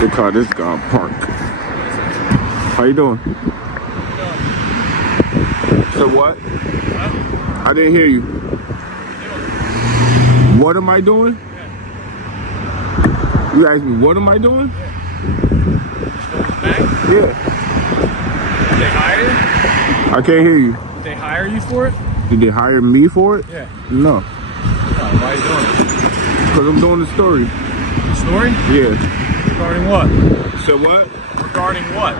Look how this guy parked. How you doing? So what? I didn't hear you. What am I doing? You asked me, what am I doing? Yeah. Did they hire you? I can't hear you. Did they hire you for it? Did they hire me for it? Yeah. No. Why are you doing it? Because I'm doing the story. Story? Yeah. Regarding what? So what? Regarding what?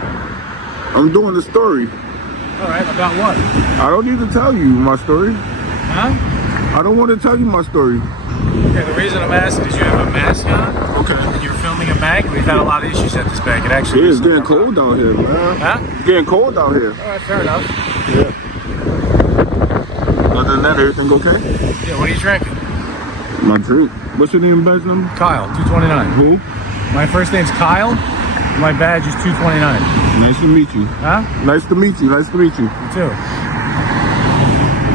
I'm doing the story. Alright, about what? I don't need to tell you my story. Huh? I don't want to tell you my story. Okay, the reason I'm asking is you have a mask on. Okay. And you're filming a bank. We've had a lot of issues at this bank. It actually Yeah, it's getting cold out here, man. Huh? It's getting cold out here. Alright, fair enough. Yeah. Other than that, everything okay? Yeah, what are you drinking? My drink. What's your name and badge number? Kyle, 229. Who? My first name's Kyle. My badge is 229. Nice to meet you. Huh? Nice to meet you. Nice to meet you. You too.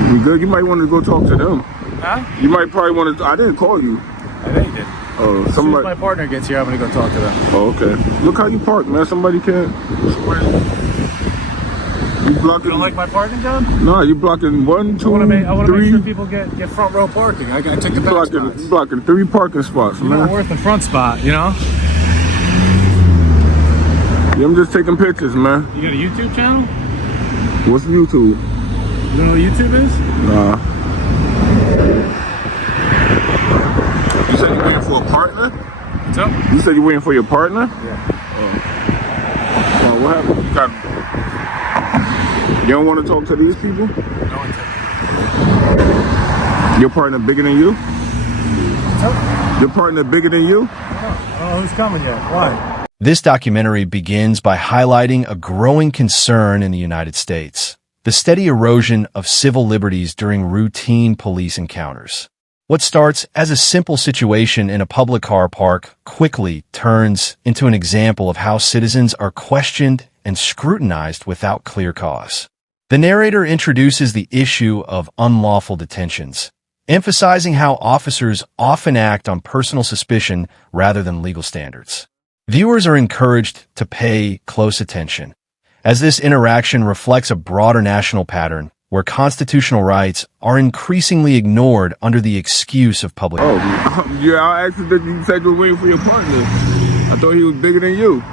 You good? You might want to go talk to them. Huh? You might probably want to. I didn't call you. I know you did. Oh, As soon somebody. as my partner gets here, I'm gonna go talk to them. Oh, okay. Look how you park, man. Somebody can't. You blocking? You don't like my parking job? No, you blocking one, two, I want to make three. sure people get front row parking. I took the back spots. Blocking 3 parking spots, You're man. not worth the front spot, you know? Yeah, I'm just taking pictures, man. You got a YouTube channel? What's YouTube? You don't know what YouTube is? Nah. You said you're waiting for a partner? What's up? You said you're waiting for your partner? Yeah. Oh, what happened? You don't want to talk to these people? No one took Your partner bigger than you? What's up? Your partner bigger than you? I don't know who's coming yet. Why? This documentary begins by highlighting a growing concern in the United States: the steady erosion of civil liberties during routine police encounters. What starts as a simple situation in a public car park quickly turns into an example of how citizens are questioned and scrutinized without clear cause. The narrator introduces the issue of unlawful detentions, emphasizing how officers often act on personal suspicion rather than legal standards. Viewers are encouraged to pay close attention, as this interaction reflects a broader national pattern where constitutional rights are increasingly ignored under the excuse of public. Oh, yeah, I asked you that you said you were waiting for your partner. I thought he was bigger than you.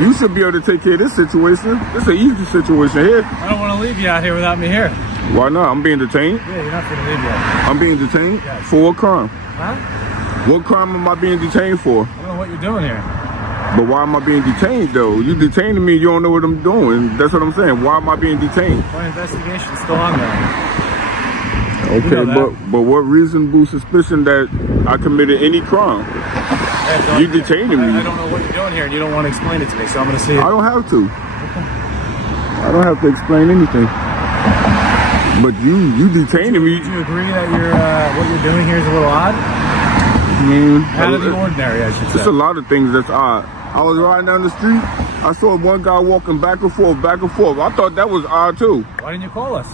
You should be able to take care of this situation. This is an easy situation here. I don't want to leave you out here without me here. Why not? I'm being detained. Yeah, you're not going to leave you out here. I'm being detained? Yes. For what crime? Huh? What crime am I being detained for? I don't know what you're doing here. But why am I being detained, though? You detaining me, you don't know what I'm doing. That's what I'm saying. Why am I being detained? My investigation's still on there. Okay, You know but what reasonable suspicion that I committed any crime? You detaining me. I don't know what you're doing here, and you don't want to explain it to me, so I'm going to see it. I don't have to. I don't have to explain anything. But you detaining me. Would you agree that what you're doing here is a little odd? Out of the ordinary, I should say. It's a lot of things that's odd. I was riding down the street. I saw one guy walking back and forth, back and forth. I thought that was odd too. Why didn't you call us?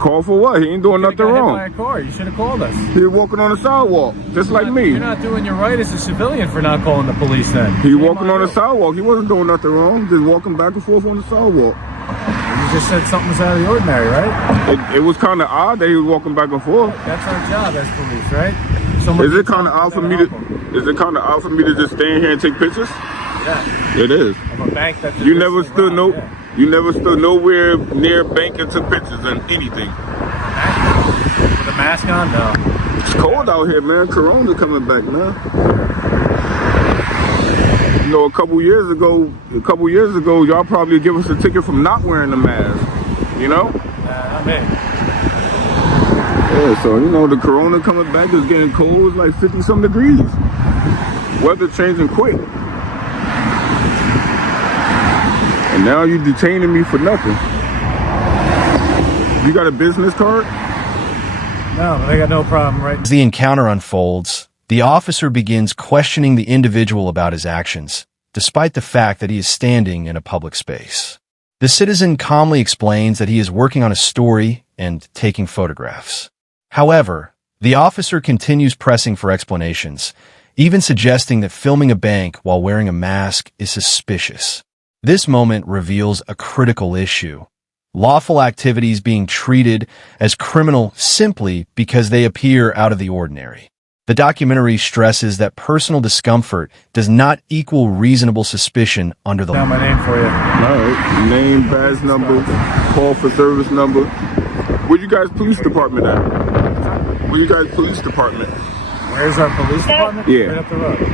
Call for what? He ain't doing nothing wrong. Hit by a car. You should have called us. He was walking on the sidewalk, just like me. You're not doing your right as a civilian for not calling the police then. He walking on the sidewalk. He wasn't doing nothing wrong. Just walking back and forth on the sidewalk. You just said something was out of the ordinary, right? It was kind of odd that he was walking back and forth. That's our job as police, right? Is it kind of odd for me to? Is it kind of odd for me to just stand here and take pictures? Yeah. It is. Of a bank that You never stood robbed, You never stood nowhere near a bank and took pictures and anything. With a mask on? No. It's cold out here, man. Corona coming back, man. You know, a couple years ago, y'all probably give us a ticket from not wearing the mask. You know? Not me. Yeah, so you know the corona coming back is getting cold. It's like 50-some degrees. Weather changing quick. And now you detaining me for nothing. You got a business card? No, but I got no problem, right? As the encounter unfolds, the officer begins questioning the individual about his actions, despite the fact that he is standing in a public space. The citizen calmly explains that he is working on a story and taking photographs. However, the officer continues pressing for explanations, even suggesting that filming a bank while wearing a mask is suspicious. This moment reveals a critical issue: lawful activities being treated as criminal simply because they appear out of the ordinary. The documentary stresses that personal discomfort does not equal reasonable suspicion under the law. Now my name for you. All right. Name, badge number, call for service number. Where you guys police department at? Where you guys police department? Where's our police department? Yeah. Right up the road. You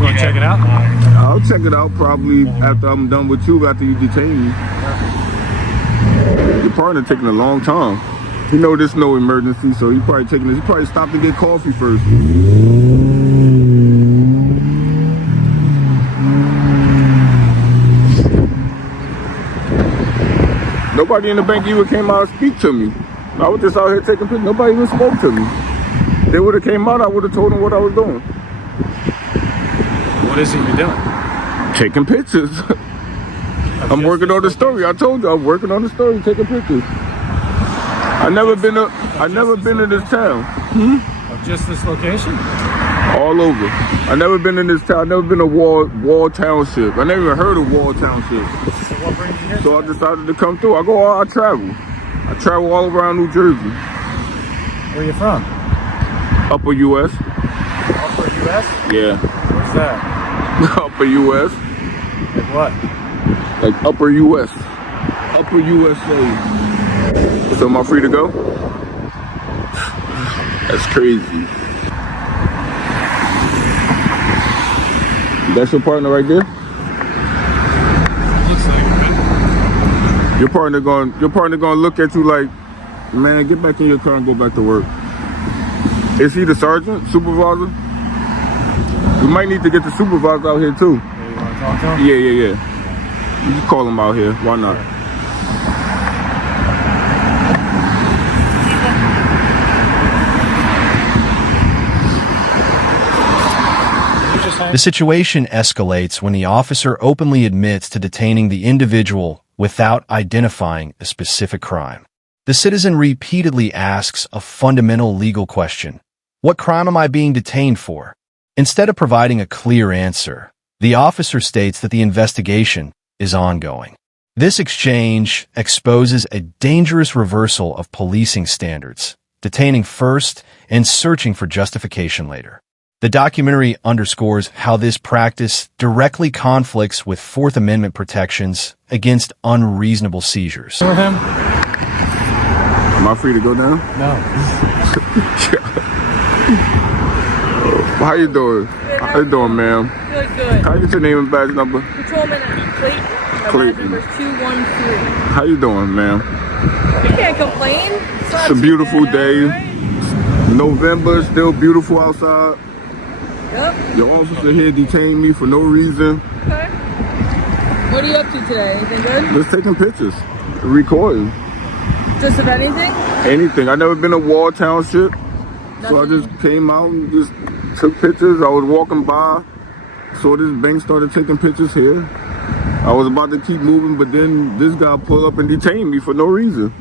Want to check it out? I'll check it out probably after I'm done with you, after you detain me. Your partner taking a long time. He know there's no emergency, so he probably stopped to get coffee first. Nobody in the bank even came out and speak to me. I was just out here taking pictures. Nobody even spoke to me. They would have came out, I would have told them what I was doing. What is it you're doing? Taking pictures. I'm working on the story. I told you I'm working on the story, taking pictures. I never been in this town. Of just this location? All over. I never been in this town. I never been to Wall Township. I never even heard of Wall Township. So what brings you here? So I decided to come through. I travel. I travel all around New Jersey. Where are you from? Upper U.S. Upper U.S.? Yeah. Where's that? Upper U.S. Like what? Like Upper U.S. Upper USA. So am I free to go? That's crazy. That's your partner right there? Looks like it. Your partner gonna look at you like, man, get back in your car and go back to work. Is he the sergeant, supervisor? We might need to get the supervisor out here too. Yeah, you want to talk to him? Yeah. You can call him out here. Why not? The situation escalates when the officer openly admits to detaining the individual without identifying a specific crime. The citizen repeatedly asks a fundamental legal question: what crime am I being detained for? Instead of providing a clear answer, the officer states that the investigation is ongoing. This exchange exposes a dangerous reversal of policing standards, detaining first and searching for justification later. The documentary underscores how this practice directly conflicts with Fourth Amendment protections against unreasonable seizures. With him? Am I free to go down? No. How you doing? How you doing, ma'am? Good. How you get your name and badge number? Patrolman Clayton. My Clayton. badge number's 213. How you doing, ma'am? You can't complain. It's a beautiful day. November, still beautiful outside. Yep. Your officer here detained me for no reason. Okay. What are you up to today? Anything good? Just taking pictures, recording. Just of anything? Anything. I never been to Wall Township, so I just came out and just took pictures. I was walking by, saw this bank, started taking pictures here. I was about to keep moving, but then this guy pulled up and detained me for no reason.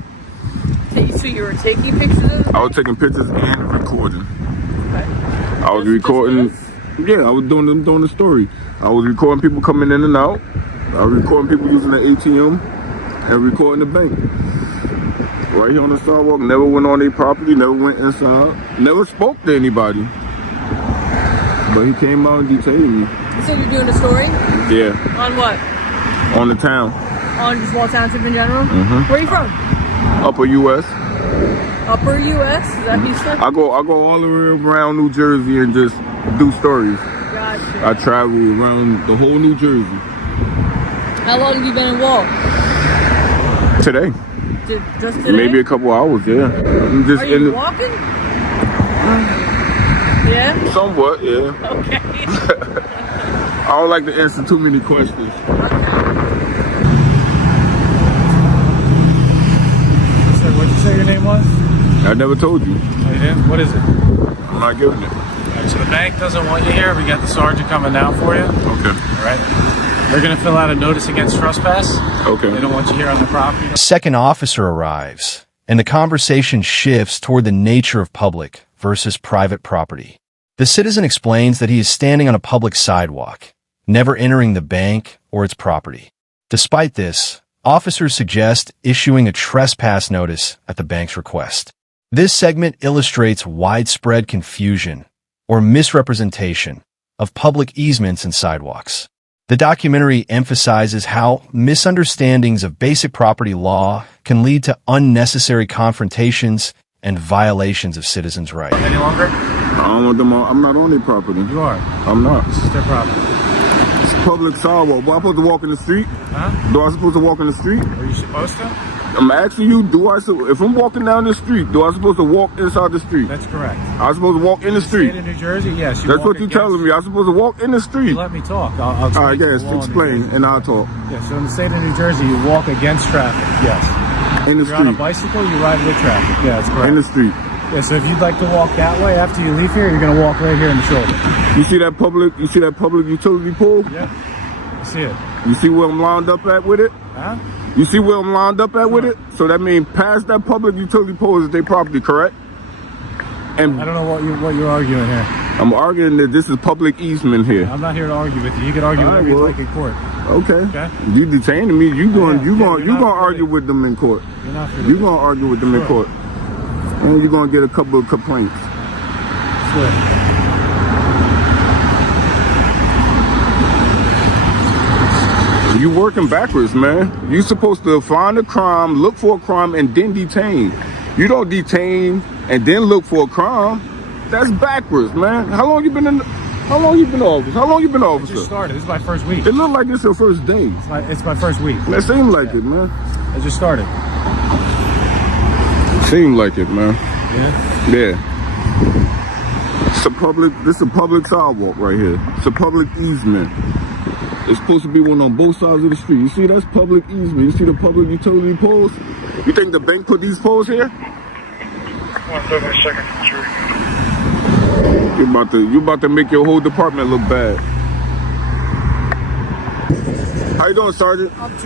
So you were taking pictures of I was taking pictures and recording. Okay. I was recording. Yeah, I was doing the story. I was recording people coming in and out. I was recording people using the ATM and recording the bank. Right here on the sidewalk. Never went on their property. Never went inside. Never spoke to anybody. But he came out and detained me. So you're doing a story? Yeah, On what? on the town. On just Wall Township in general? Where are you from? Upper U.S. Upper U.S.? Is that Houston? I go all the way around New Jersey and just do stories. Gotcha. I travel around the whole New Jersey. How long have you been in Wall? Today. Just today? Maybe a couple hours, yeah. I'm just Are you walking? Yeah? Somewhat, yeah. Okay. I don't like to answer too many questions. So what'd you say your name was? I never told you. Oh, you didn't? What is it? I'm not giving it. All right, so the bank doesn't want you here. We got the sergeant coming down for you. Okay. All right. They're going to fill out a notice against trespass. Okay. They don't want you here on the property. A second officer arrives, and the conversation shifts toward the nature of public versus private property. The citizen explains that he is standing on a public sidewalk, never entering the bank or its property. Despite this, officers suggest issuing a trespass notice at the bank's request. This segment illustrates widespread confusion or misrepresentation of public easements and sidewalks. The documentary emphasizes how misunderstandings of basic property law can lead to unnecessary confrontations and violations of citizens' rights. Any longer? I don't want them on. I'm not on their property. You are. I'm not. This is their property. It's public sidewalk. Am I supposed to walk in the street? Huh? Do I supposed to walk in the street? Are you supposed to? I'm asking you, if I'm walking down the street, do I supposed to walk inside the street? That's correct. I'm supposed to walk in the street. State of New Jersey, yes. That's what you're telling me. I'm supposed to walk in the street. Let me talk. I'll All right, explain yes, the law in New explain, Jersey. and I'll talk. Yeah, so in the state of New Jersey, you walk against traffic, yes. In the If you're on a street. bicycle, you ride with traffic. Yeah, that's correct. In the street. Yeah, so if you'd like to walk that way, after you leave here, you're going to walk right here in the shoulder. You see that public utility pole? Yeah, I see it. You see where I'm lined up at with it? Huh? You see where I'm lined up at with it? So that means past that public utility pole is their property, correct? And I don't know what you're arguing here. I'm arguing that this is public easement here. I'm not here to argue with you. You can argue All right, whatever you'd well. like in court. Okay. Okay. You detaining me. You Yeah, you're gonna not argue really- with them in court. You're not You gonna argue with them in Sure. court. And you're gonna get a couple of complaints. Sure. You working backwards, man. You supposed to find a crime, look for a crime, and then detain. You don't detain and then look for a crime. That's backwards, man. How long you been office? How long you been I officer? just started. This is my first week. It look like this your first day. It's my first week. That seem like it, man. I just started. Seem like it, man. Yeah. Yeah. This is a public sidewalk right here. It's a public easement. It's supposed to be one on both sides of the street. You see, that's public easement. You see the public utility poles? You think the bank put these poles here? 172nd Street. You about to make your whole department look bad. How you doing, Sergeant? I'm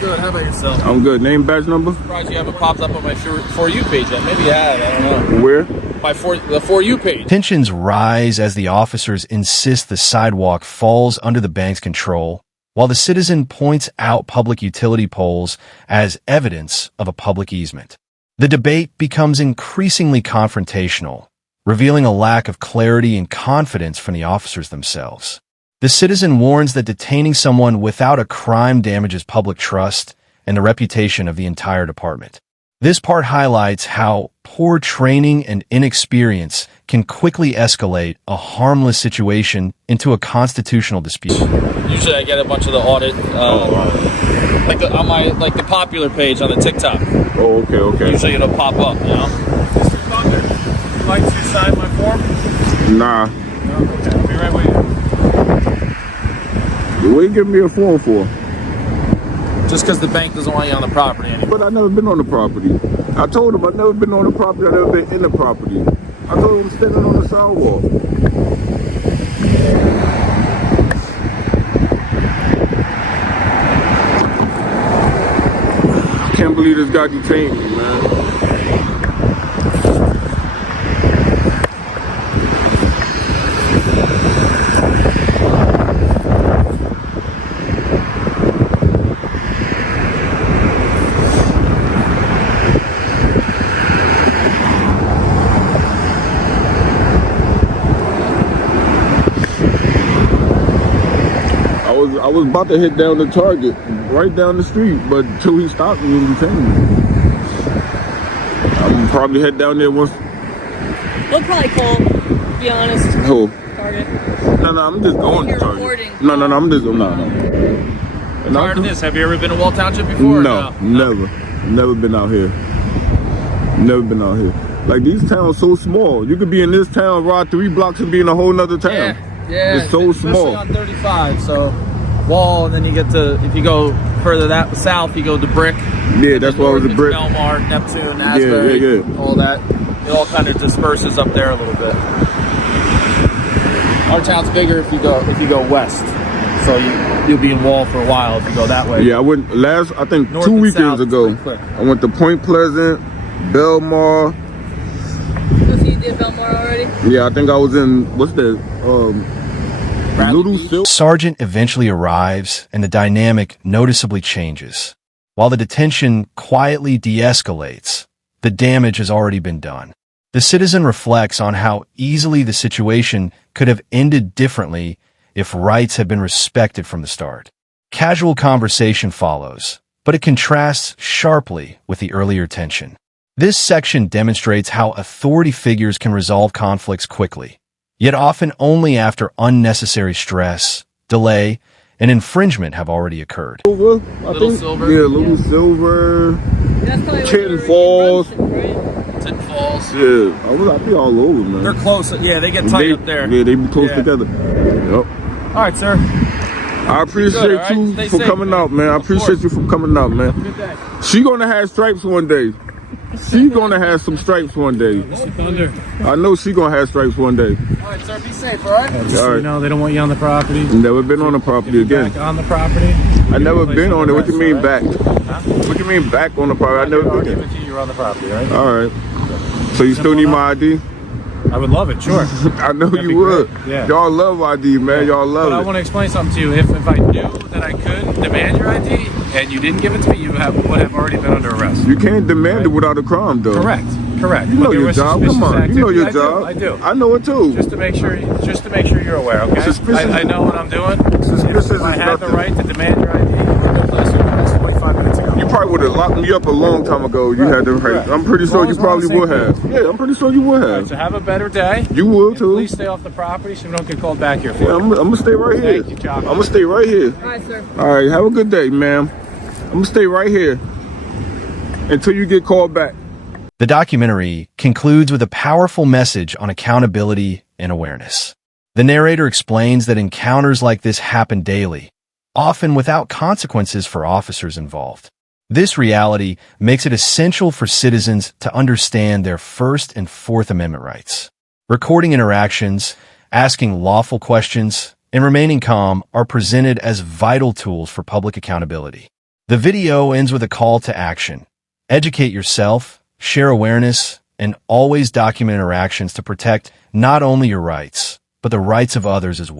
good. How about yourself? I'm good. Name, badge number? Surprised you haven't popped up on my For You page yet. Maybe you have. I don't know. Where? The For You page. Tensions rise as the officers insist the sidewalk falls under the bank's control, while the citizen points out public utility poles as evidence of a public easement. The debate becomes increasingly confrontational, revealing a lack of clarity and confidence from the officers themselves. The citizen warns that detaining someone without a crime damages public trust and the reputation of the entire department. This part highlights how poor training and inexperience can quickly escalate a harmless situation into a constitutional dispute. Usually I get a bunch of the audit, on the popular page on the TikTok. Oh, okay. Usually it'll pop up, you know? Mr. Thunder, would you like to sign my form? Nah. No? Okay, I'll be right with you. What you giving me a form for? Just because the bank doesn't want you on the property anymore. But I never been on the property. I told him I never been on the property. I never been in the property. I told him I'm standing on the sidewalk. I can't believe this guy detained me, man. I was about to hit down the target, right down the street, but until he stopped me and detained me. I'm probably head down there once. He'll probably call, to be honest. Who? Target. No, I'm just going to You're target. recording. No, I'm just, no. And Prior to this, have you ever been to Wall Township before? or No, never. Never been out here. Never been out here. Like, these towns so small. You could be in this town, ride 3 blocks and be in a whole nother town. Yeah. It's so especially small. on 35, so Wall, and then you get to, if you go further south, you go to Brick. Yeah, that's why I was a brick. Belmar, Neptune, Asbury, Yeah. all that. It all kind of disperses up there a little bit. Our town's bigger if you go west, so you'll be in Wall for a while if you go that way. Yeah, I went I think North 2 and weekends south, ago. pretty quick. I went to Point Pleasant, Belmar. So you did ID at Belmore already? Yeah, I think I was in, what's that, Little Silver? Sergeant eventually arrives and the dynamic noticeably changes. While the detention quietly de-escalates, the damage has already been done. The citizen reflects on how easily the situation could have ended differently if rights had been respected from the start. Casual conversation follows, but it contrasts sharply with the earlier tension. This section demonstrates how authority figures can resolve conflicts quickly, yet often only after unnecessary stress, delay, and infringement have already occurred. Silver, Little Silver. Yeah, Little Silver. That's probably Chin where Falls. you right? Tin Falls. Yeah, I be all over, man. They're close. Yeah, they get tight up there. Yeah, they be close Yeah. together. Yep. All right, sir. I appreciate Good, all right? you Stay for safe, coming man. out, man. I Of appreciate course. you for coming out, man. Good day. She gonna have stripes one day. She gonna have some stripes one day. Thunder. I know she gonna have stripes one day. All right, sir. Be safe, all right? Just so All you right. know, they don't want you on the property. Never been on the property again. Back on the property. I never Place been on it. What you mean arrest, back? What you mean back on the property? I I'll never give been it to you. You're on the property, right? there. All right. So you still need my ID? I would love it, sure. I know That'd be you would. great, yeah. Y'all love ID, man. Y'all But I love want it. to explain something to you. If I knew that I could demand your ID and you didn't give it to me, you would have already been under arrest. You can't demand it without a crime, though. Correct. You know But there your was job. suspicious Come on. You know your activity. job. I do. I know it too. Just to make sure you're aware, okay? Suspicious- I know what I'm doing. Suspicious If I is had the nothing. right to demand your ID, I would have placed you in arrest 45 minutes ago. You probably would have locked me up a long time ago. You had the right. correct. I'm pretty As sure long you as we're on the probably would same have. page. Yeah, I'm pretty sure you would All right, have. so have a better day. You will And too. please stay off the property so we don't get called back here for Yeah, it. I'm gonna stay right here. Thank you, Chopper. I'm gonna stay right here. All right, sir. All right, have a good day, ma'am. I'm gonna stay right here until you get called back. The documentary concludes with a powerful message on accountability and awareness. The narrator explains that encounters like this happen daily, often without consequences for officers involved. This reality makes it essential for citizens to understand their First and Fourth Amendment rights. Recording interactions, asking lawful questions, and remaining calm are presented as vital tools for public accountability. The video ends with a call to action. Educate yourself, share awareness, and always document interactions to protect not only your rights, but the rights of others as well.